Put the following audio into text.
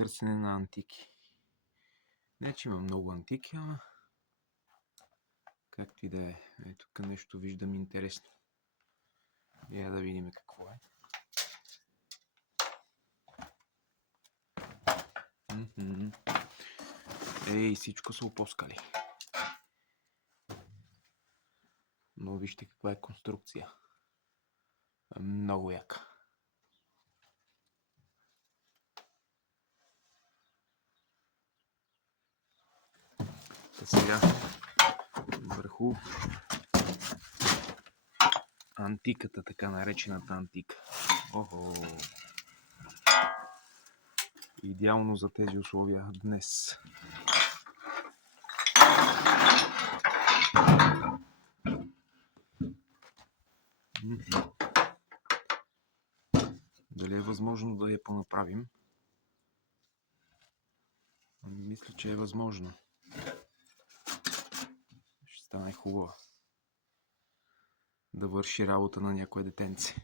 търсене на антики. Не, че има много антики, ама както и да е. Ето тук нещо виждам интересно. Я да видим какво е. Ей, всичко са опоскали. Но вижте каква е конструкция. Много яка. Сега върху антиката, така наречената антика. Охо! Идеално за тези условия днес. Дали е възможно да я понаправим? Мисля, че е възможно. Ще стане хубаво да върши работа на някое детенце.